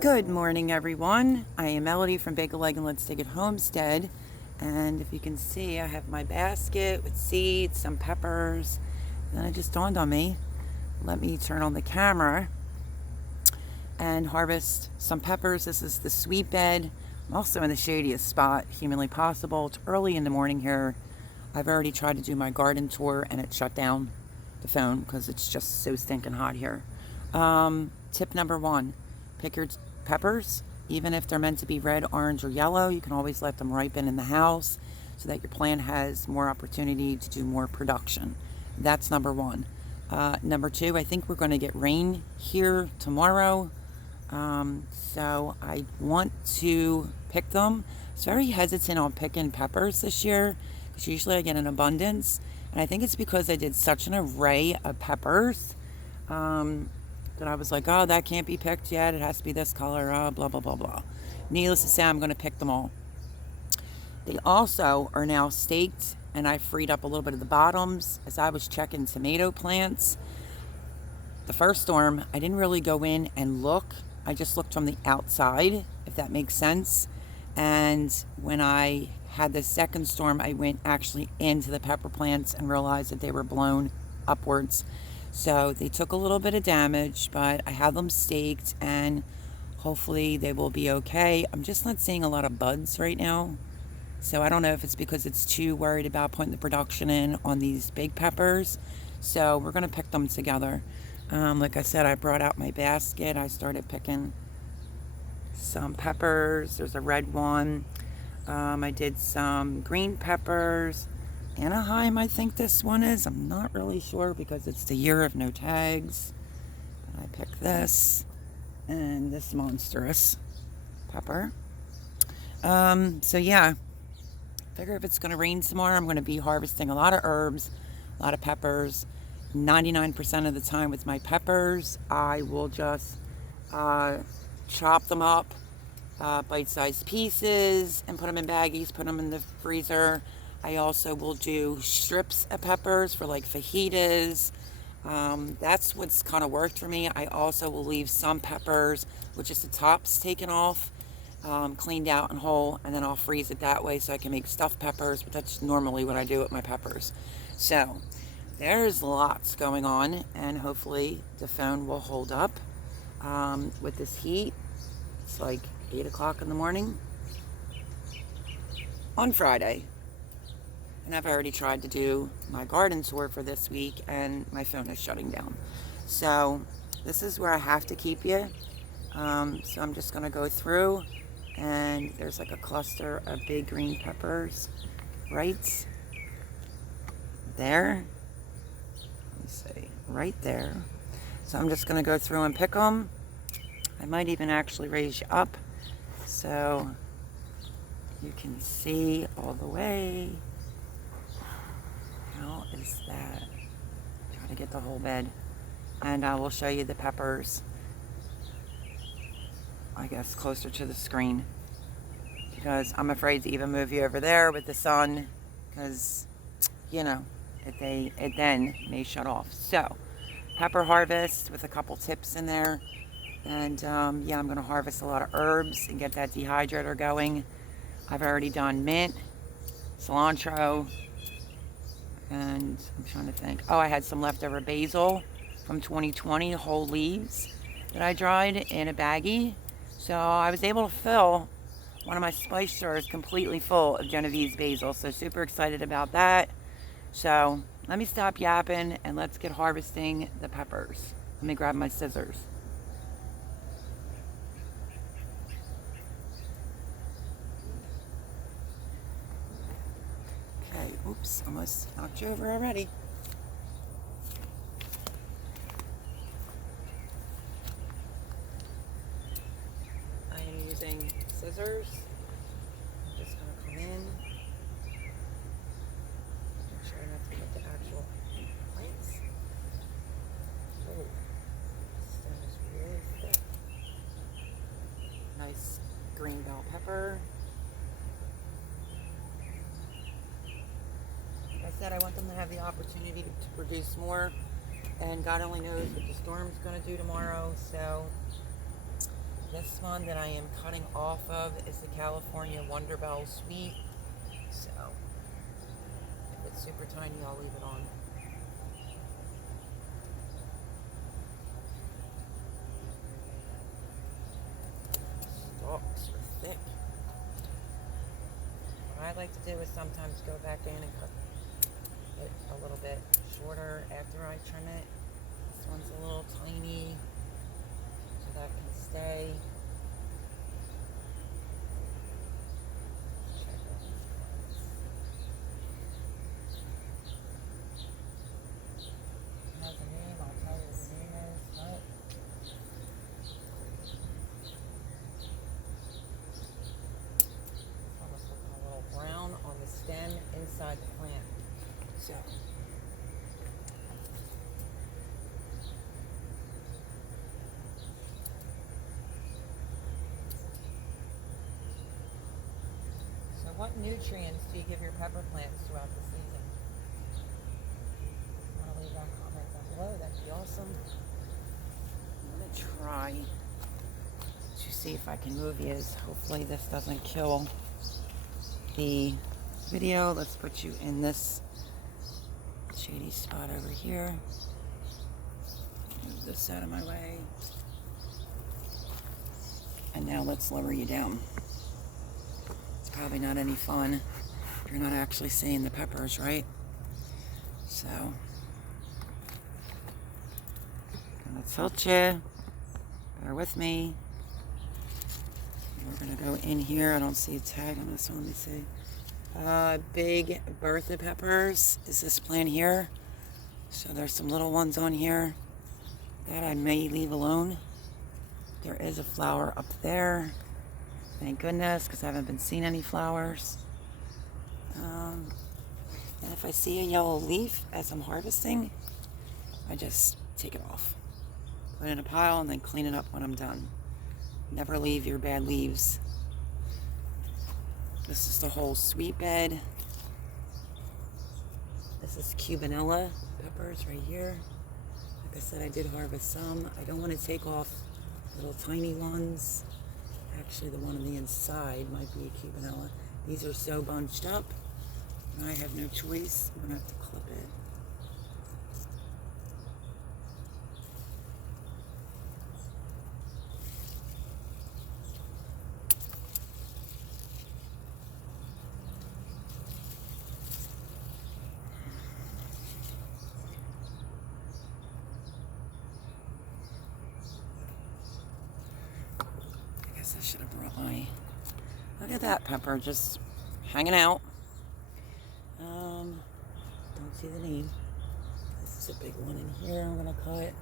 Good morning, everyone. I am Melody from Bake a Leg and Let's Dig It Homestead. And if you can see, I have my basket with seeds, some peppers. And then it just dawned on me, let me turn on the camera and harvest some peppers. This is the sweet bed. I'm also in the shadiest spot humanly possible. It's early in the morning here. I've already tried to do my garden tour and it shut down the phone because it's just so stinking hot here. Tip number one, pick your peppers. Even if they're meant to be red, orange, or yellow, you can always let them ripen in the house so that your plant has more opportunity to do more production. That's number one. Number two, I think we're going to get rain here tomorrow. So I want to pick them. I was very hesitant on picking peppers this year because usually I get an abundance. And I think it's because I did such an array of peppers that I was like, oh, that can't be picked yet. It has to be this color, blah, blah, blah, blah. Needless to say, I'm going to pick them all. They also are now staked, and I freed up a little bit of the bottoms as I was checking tomato plants. The first storm, I didn't really go in and look. I just looked from the outside, if that makes sense. And when I had the second storm, I went actually into the pepper plants and realized that they were blown upwards. So they took a little bit of damage, but I have them staked and hopefully they will be okay. I'm just not seeing a lot of buds right now. So I don't know if it's because it's too worried about putting the production in on these big peppers. So we're going to pick them together. Like I said, I brought out my basket. I started picking some peppers. There's a red one. I did some green peppers. Anaheim, I think this one is. I'm not really sure because it's the year of no tags. But I picked this and this monstrous pepper. So yeah, figure if it's going to rain tomorrow, I'm going to be harvesting a lot of herbs, a lot of peppers. 99% of the time with my peppers, I will just chop them up, bite-sized pieces, and put them in baggies, put them in the freezer. I also will do strips of peppers for like fajitas. That's what's kind of worked for me. I also will leave some peppers with just the tops taken off, cleaned out and whole, and then I'll freeze it that way so I can make stuffed peppers, but that's normally what I do with my peppers. So there's lots going on, and hopefully the phone will hold up with this heat. It's like 8 o'clock in the morning on Friday. And I've already tried to do my garden tour for this week, and my phone is shutting down. So this is where I have to keep you. So I'm just going to go through, and there's like a cluster of big green peppers right there. Let me see, right there. So I'm just going to go through and pick them. I might even actually raise you up so you can see all the way. How is that? Try to get the whole bed. And I will show you the peppers, I guess, closer to the screen. Because I'm afraid to even move you over there with the sun. Because, you know, it then may shut off. So, pepper harvest with a couple tips in there. And, yeah, I'm going to harvest a lot of herbs and get that dehydrator going. I've already done mint, cilantro, and I'm trying to think. Oh, I had some leftover basil from 2020, whole leaves that I dried in a baggie. So I was able to fill one of my spice jars completely full of Genovese basil. So super excited about that. So let me stop yapping and let's get harvesting the peppers. Let me grab my scissors. Okay, oops, almost knocked you over already. I am using scissors. I'm just going to come in. Make sure not to get the actual plants. Oh, this stem is really thick. Nice green bell pepper. Like I said, I want them to have the opportunity to produce more. And God only knows what the storm's going to do tomorrow. So This one that I am cutting off of is the California Wonder Bell Sweet. So, if it's super tiny, I'll leave it on. Stalks are thick. What I like to do is sometimes go back in and cut it a little bit shorter after I trim it. This one's a little tiny, so that can stay. Check out these plants. It has a name, I'll tell you what the name is. Nope. It's almost looking a little brown on the stem inside the plant. So. What nutrients do you give your pepper plants throughout the season? Want to leave that comment down below? That'd be awesome. I'm going to try to see if I can move you. Hopefully this doesn't kill the video. Let's put you in this shady spot over here. Move this out of my way. And now let's lower you down. Probably not any fun if you're not actually seeing the peppers, right? So, gonna tilt you. Bear with me. We're gonna go in here. I don't see a tag on this one. Let me see. Big Bertha peppers is this plant here. So there's some little ones on here that I may leave alone. There is a flower up there. Thank goodness, because I haven't been seeing any flowers. And if I see a yellow leaf as I'm harvesting, I just take it off. Put it in a pile and then clean it up when I'm done. Never leave your bad leaves. This is the whole sweet bed. This is Cubanella peppers right here. Like I said, I did harvest some. I don't want to take off little tiny ones. Actually, the one on the inside might be a Cubanella. These are so bunched up, and I have no choice. I'm going to have to clip it. I should have brought my, look at that pepper just hanging out. Don't see the name. This is a big one in here I'm going to cut.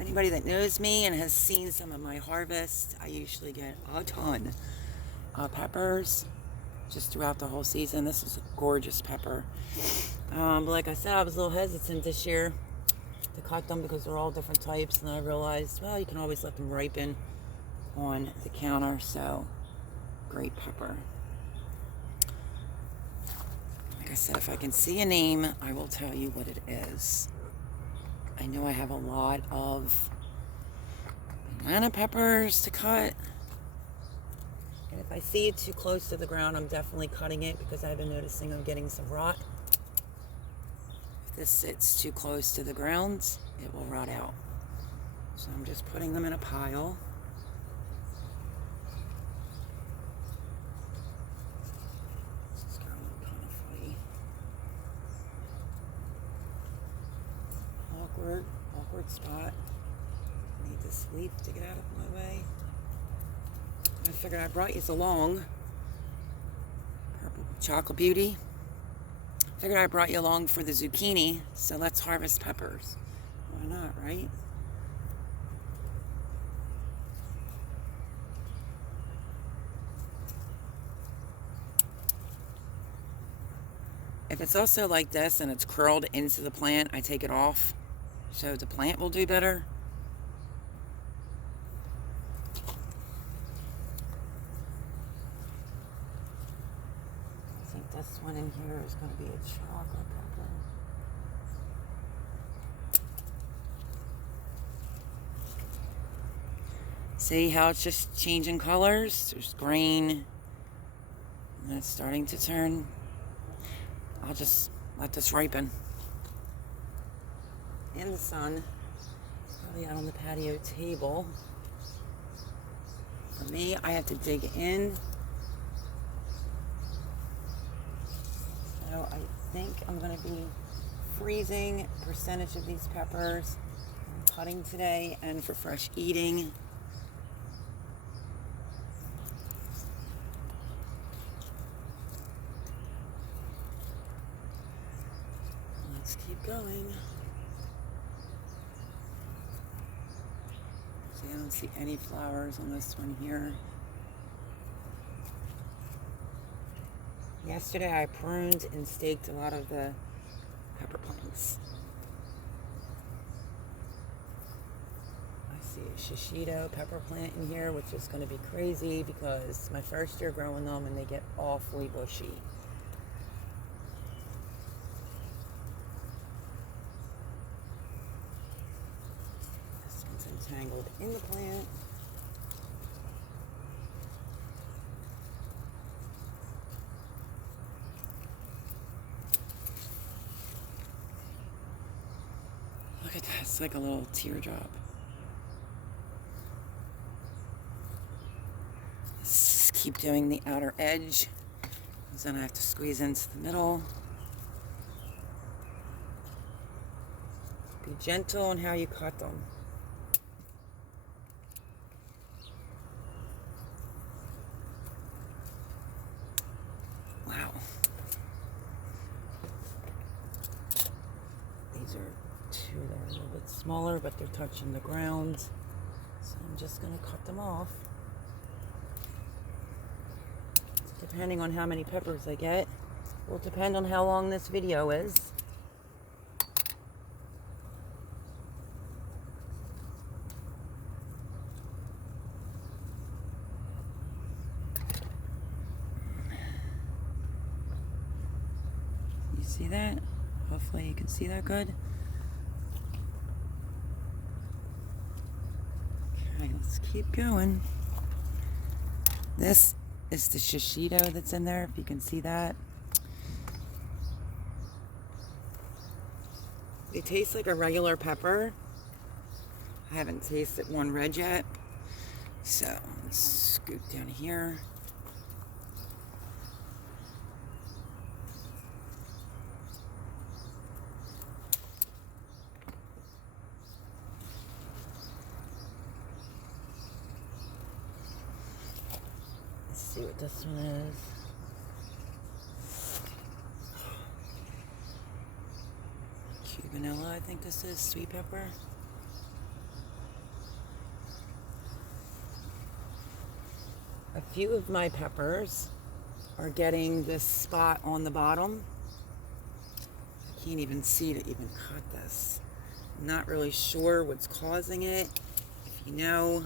Anybody that knows me and has seen some of my harvest, I usually get a ton of peppers just throughout the whole season. This is a gorgeous pepper. But like I said, I was a little hesitant this year to cut them because they're all different types, and then I realized, well, you can always let them ripen on the counter. So great pepper. Like I said, if I can see a name, I will tell you what it is. I know I have a lot of banana peppers to cut, and if I see it too close to the ground, I'm definitely cutting it because I've been noticing I'm getting some rot. If this sits too close to the ground, it will rot out. So I'm just putting them in a pile. This is kind of funny. Awkward spot. I need this leaf to get out of my way. I figured I brought you along. Purple Chocolate Beauty. Figured I brought you along for the zucchini, so let's harvest peppers. Why not, right? If it's also like this and it's curled into the plant, I take it off so the plant will do better. I think this one in here is going to be a chocolate pepper. See how it's just changing colors? There's green, and it's starting to turn. I'll just let this ripen in the sun, probably out on the patio table. For me, I have to dig in. So I think I'm going to be freezing a percentage of these peppers, cutting today, and for fresh eating. Let's keep going. See, I don't see any flowers on this one here. Yesterday I pruned and staked a lot of the pepper plants. I see a shishito pepper plant in here, which is going to be crazy because it's my first year growing them and they get awfully bushy. This one's entangled in the plant. Look at that, it's like a little teardrop. Let's keep doing the outer edge, because then I have to squeeze into the middle. Be gentle on how you cut them. Wow. These are two that are a little bit smaller, but they're touching the ground. So I'm just going to cut them off. Depending on how many peppers I get, will depend on how long this video is. You see that? Hopefully you can see that good. Okay, let's keep going. This is the shishito that's in there, if you can see that. They taste like a regular pepper. I haven't tasted one red yet. So let's scoop down here. See what this one is. Cubanella, I think this is, sweet pepper. A few of my peppers are getting this spot on the bottom. I can't even see to even cut this. I'm not really sure what's causing it. If you know,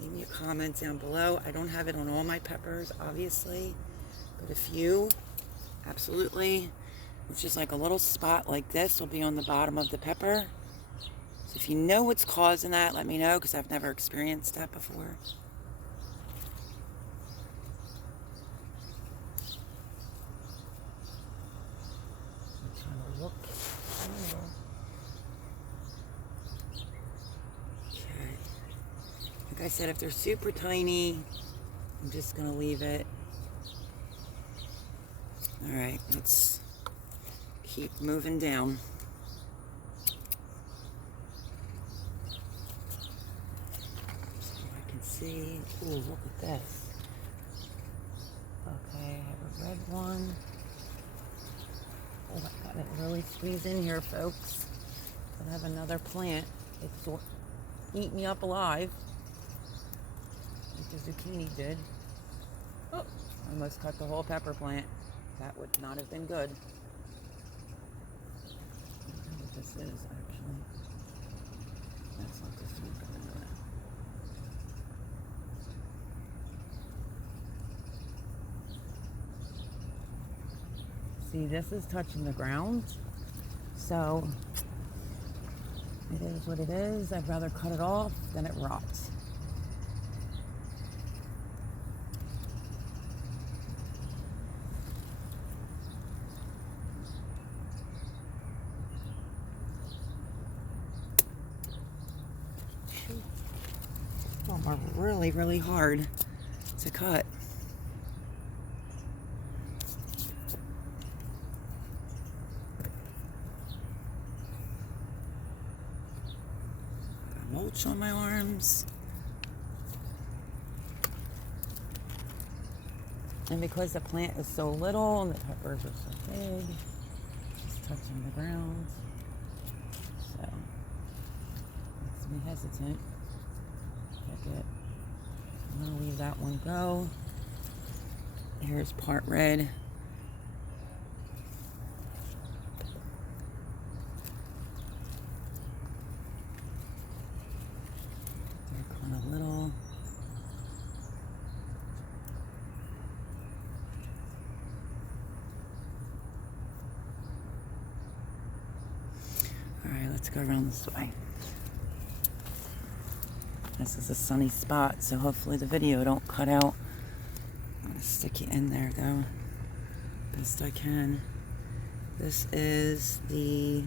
leave me a comment down below. I don't have it on all my peppers, obviously, but a few, absolutely. It's just like a little spot like this will be on the bottom of the pepper. So if you know what's causing that, let me know, because I've never experienced that before. I'm trying to look. Like I said, if they're super tiny, I'm just going to leave it. Alright, let's keep moving down. So I can see. Ooh, look at this. Okay, I have a red one. Oh, I got it really squeezed in here, folks. I have another plant. It's eat me up alive. The zucchini did. Oh, almost cut the whole pepper plant. That would not have been good. I don't know what this is, actually. That's not the sweet banana. See, this is touching the ground. So, it is what it is. I'd rather cut it off than it rots. them are really, really hard to cut. Got mulch on my arms. And because the plant is so little and the peppers are so big, just touching the ground. So, makes me hesitant. I'm going to leave that one go. Here's part red. They're kind of little. Alright, let's go around this way. This is a sunny spot, so hopefully the video don't cut out. I'm going to stick you in there, though, best I can. This is the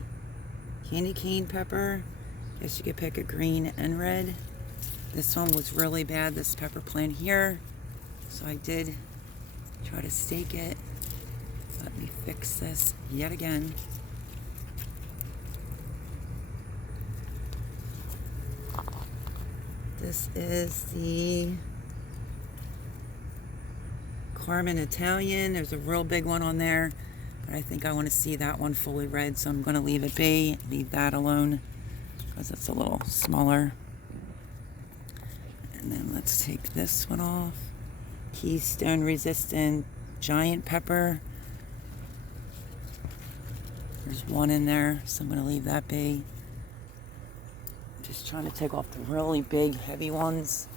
candy cane pepper. Guess you could pick a green and red. This one was really bad, this pepper plant here, so I did try to stake it. Let me fix this yet again. This is the Carmen Italian. There's a real big one on there, but I think I want to see that one fully red, so I'm going to leave it be, leave that alone, because it's a little smaller. And then let's take this one off. Keystone resistant giant pepper. There's one in there, so I'm going to leave that be. Just trying to take off the really big, heavy ones.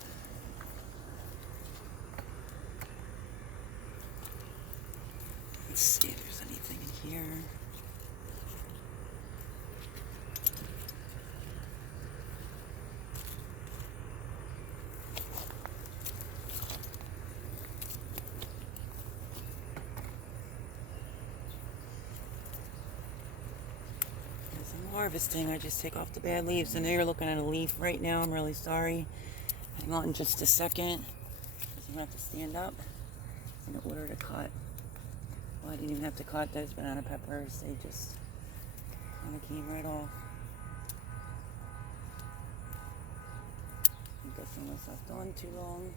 Let's see if there's anything in here. Harvesting, I just take off the bad leaves. I know you're looking at a leaf right now. I'm really sorry. Hang on just a second, because I'm going to have to stand up in order to cut. Well, I didn't even have to cut those banana peppers. They just kind of came right off. I think this one was left on too long.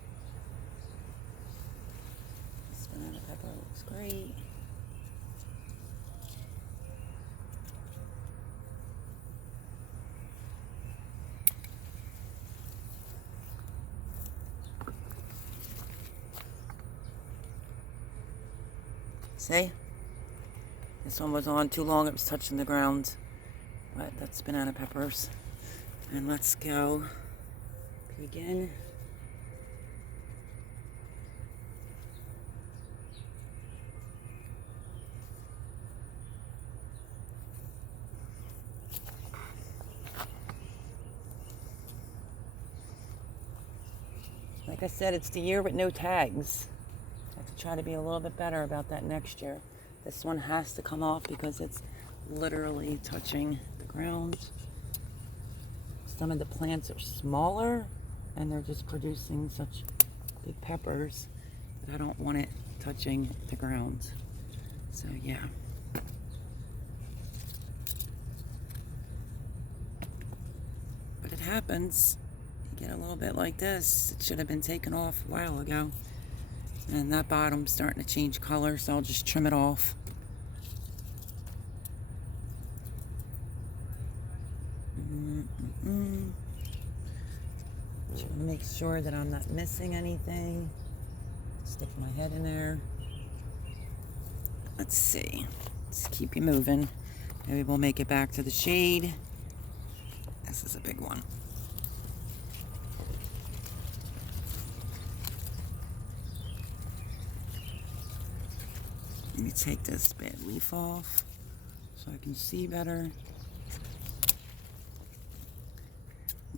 This banana pepper looks great. See? This one was on too long, it was touching the ground. But that's banana peppers. And let's go begin. Like I said, it's the year with no tags. I have to try to be a little bit better about that next year. This one has to come off because it's literally touching the ground. Some of the plants are smaller and they're just producing such big peppers that I don't want it touching the ground. So yeah. But it happens. You get a little bit like this. It should have been taken off a while ago. And that bottom's starting to change color, so I'll just trim it off. Trying to make sure that I'm not missing anything. Stick my head in there. Let's see. Let's keep you moving. Maybe we'll make it back to the shade. This is a big one. Let me take this bad leaf off so I can see better.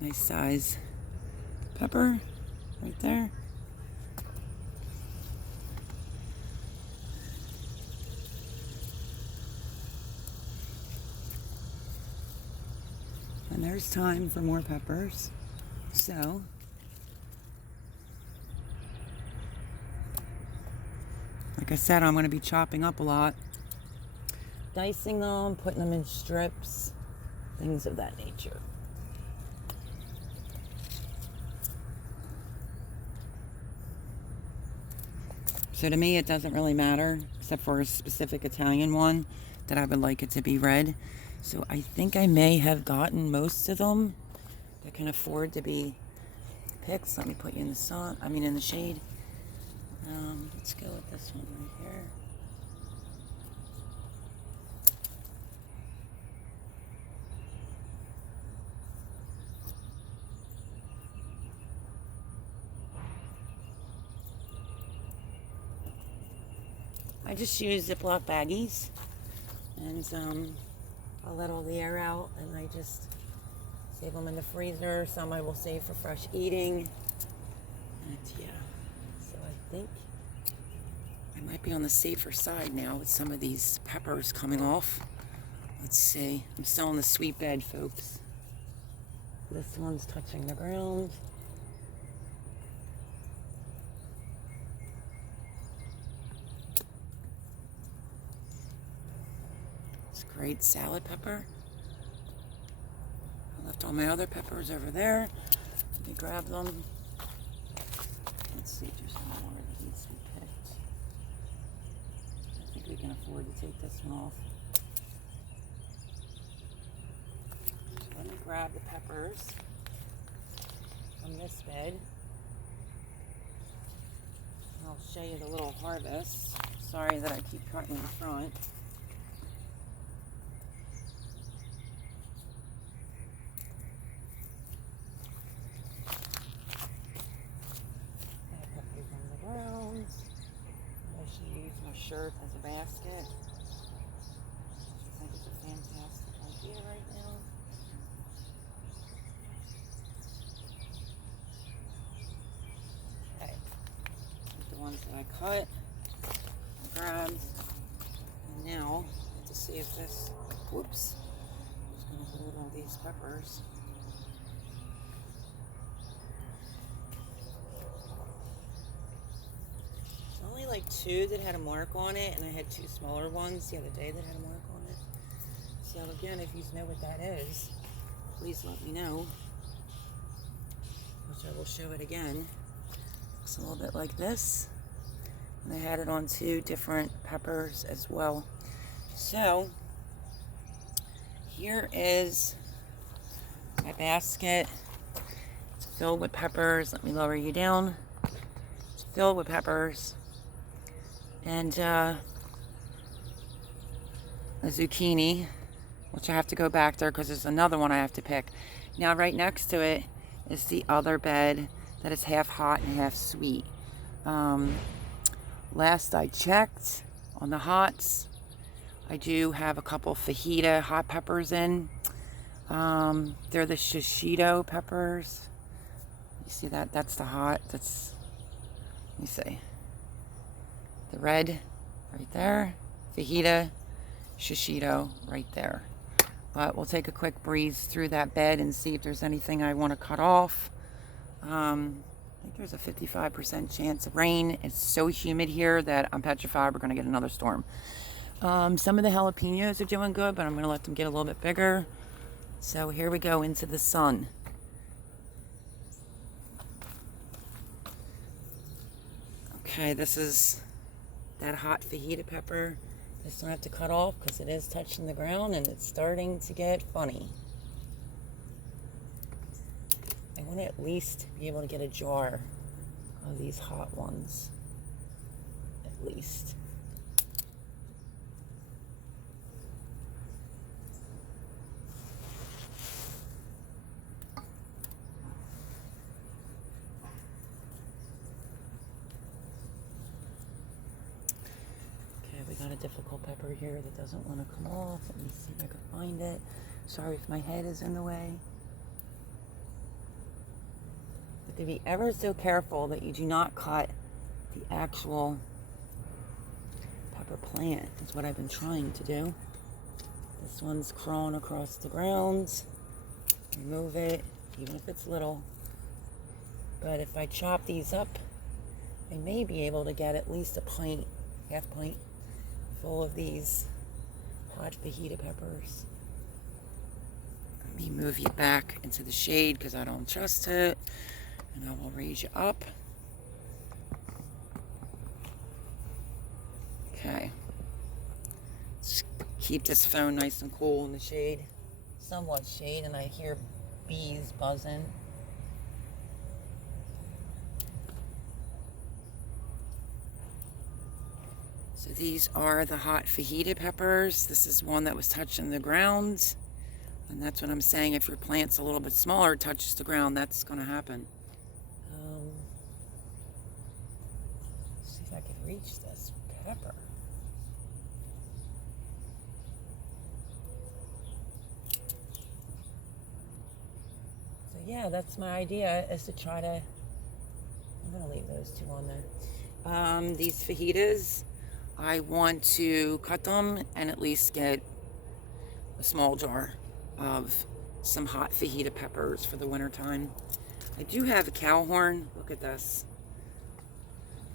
Nice size pepper right there. And there's time for more peppers. So like I said, I'm going to be chopping up a lot. Dicing them, putting them in strips, things of that nature. So to me, it doesn't really matter, except for a specific Italian one that I would like it to be red. So I think I may have gotten most of them that can afford to be picked. Let me put you in the sun, in the shade. Let's go with this one right here. I just use Ziploc baggies, and I'll let all the air out, and I just save them in the freezer. Some I will save for fresh eating. And yeah, so I think I might be on the safer side now with some of these peppers coming off. Let's see. I'm still in the sweet bed, folks. This one's touching the ground. It's great salad pepper. I left all my other peppers over there. Let me grab them. Let's see if there's some more that needs to be picked. I think we can afford to take this one off. So let me grab the peppers from this bed. I'll show you the little harvest. Sorry that I keep cutting in front. Shirt as a basket. I think it's a fantastic idea right now. Okay, the ones that I cut, I grabbed, and now let's see if this. Whoops! I'm just going to load all these peppers. Like 2 that had a mark on it, and I had 2 smaller ones the other day that had a mark on it. So again, if you know what that is, please let me know, which I will show it again. Looks a little bit like this, and I had it on 2 different peppers as well. So here is my basket. It's filled with peppers. Let me lower you down. It's filled with peppers. And a zucchini, which I have to go back there because there's another one I have to pick. Now right next to it is the other bed that is half hot and half sweet. Last I checked on the hots, I do have a couple fajita hot peppers in. They're the shishito peppers. You see that? That's the hot. That's, let me see. The red right there, fajita, shishito right there. But we'll take a quick breeze through that bed and see if there's anything I want to cut off. I think there's a 55% chance of rain. It's so humid here that I'm petrified we're going to get another storm. Some of the jalapenos are doing good, but I'm going to let them get a little bit bigger. So here we go into the sun. Okay, this is that hot fajita pepper. This one I have to cut off because it is touching the ground and it's starting to get funny. I want to at least be able to get a jar of these hot ones. At least. We got a difficult pepper here that doesn't want to come off. Let me see if I can find it. Sorry if my head is in the way. But to be ever so careful that you do not cut the actual pepper plant is what I've been trying to do. This one's crawling across the ground. Remove it, even if it's little. But if I chop these up, I may be able to get at least a pint half pint full of these hot fajita peppers. Let me move you back into the shade because I don't trust it. And I will raise you up. Okay. Let's keep this phone nice and cool in the shade. Somewhat shade, and I hear bees buzzing. So these are the hot fajita peppers. This is one that was touching the ground. And that's what I'm saying. If your plant's a little bit smaller, touches the ground, that's going to happen. Let's see if I can reach this pepper. So yeah, that's my idea, is to try to, I'm going to leave those two on there. These fajitas, I want to cut them and at least get a small jar of some hot fajita peppers for the winter time. I do have a cow horn. Look at this.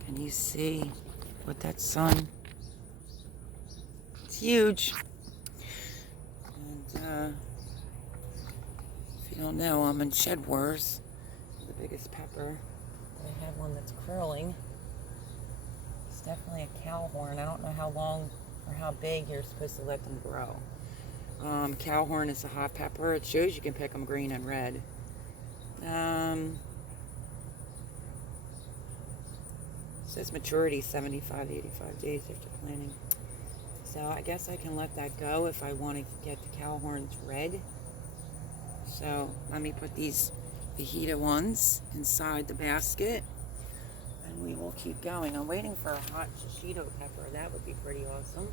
Can you see with that sun? It's huge. And if you don't know, I'm in SHEDWARS, the biggest pepper. I have one that's curling. It's definitely a cow horn. I don't know how long or how big you're supposed to let them grow. Cow horn is a hot pepper. It shows you can pick them green and red. It says maturity 75 to 85 days after planting. So I guess I can let that go if I want to get the cow horns red. So let me put these fajita ones inside the basket and we will keep going. I'm waiting for a hot shishito pepper. That would be pretty awesome.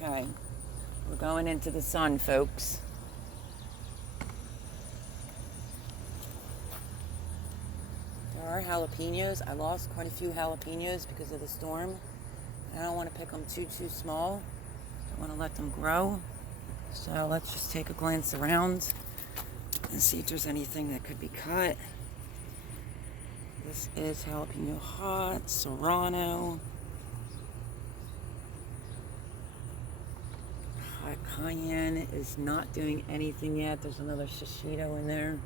Okay. We're going into the sun, folks. There are jalapenos. I lost quite a few jalapenos because of the storm. I don't want to pick them too small. I want to let them grow. So let's just take a glance around and see if there's anything that could be cut. This is jalapeno hot, serrano. Cayenne is not doing anything yet. There's another shishito in there.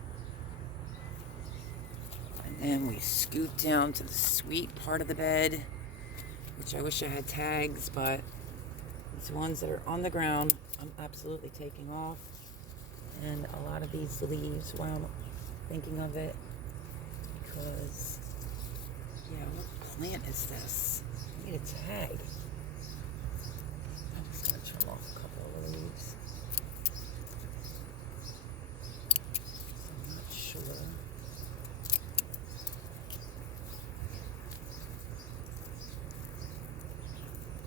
And then we scoot down to the sweet part of the bed, which I wish I had tags, but these ones that are on the ground, I'm absolutely taking off. And a lot of these leaves, while I'm thinking of it, because, yeah, what plant is this? I need a tag. I'm just going to trim off a couple of leaves. I'm not sure.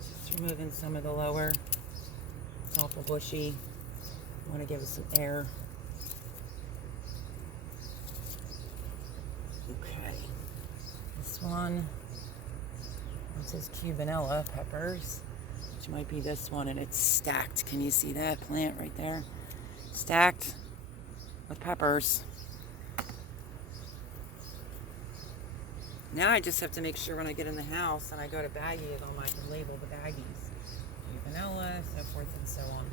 Just removing some of the lower. It's awful bushy. I want to give it some air. Okay. This one says Cubanella peppers, which might be this one, and it's stacked. Can you see that plant right there? Stacked with peppers. Now I just have to make sure when I get in the house and I go to baggie them, I can label the baggies. Cubanella, so forth and so on.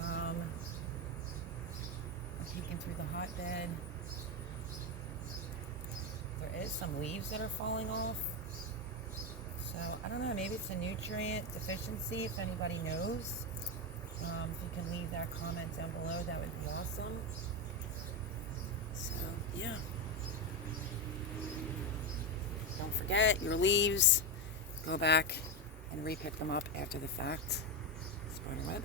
I'm peeking through the hotbed. There is some leaves that are falling off. So, I don't know, maybe it's a nutrient deficiency, if anybody knows. If you can leave that comment down below, that would be awesome. So, yeah. Don't forget your leaves. Go back and repick them up after the fact. Spiderweb.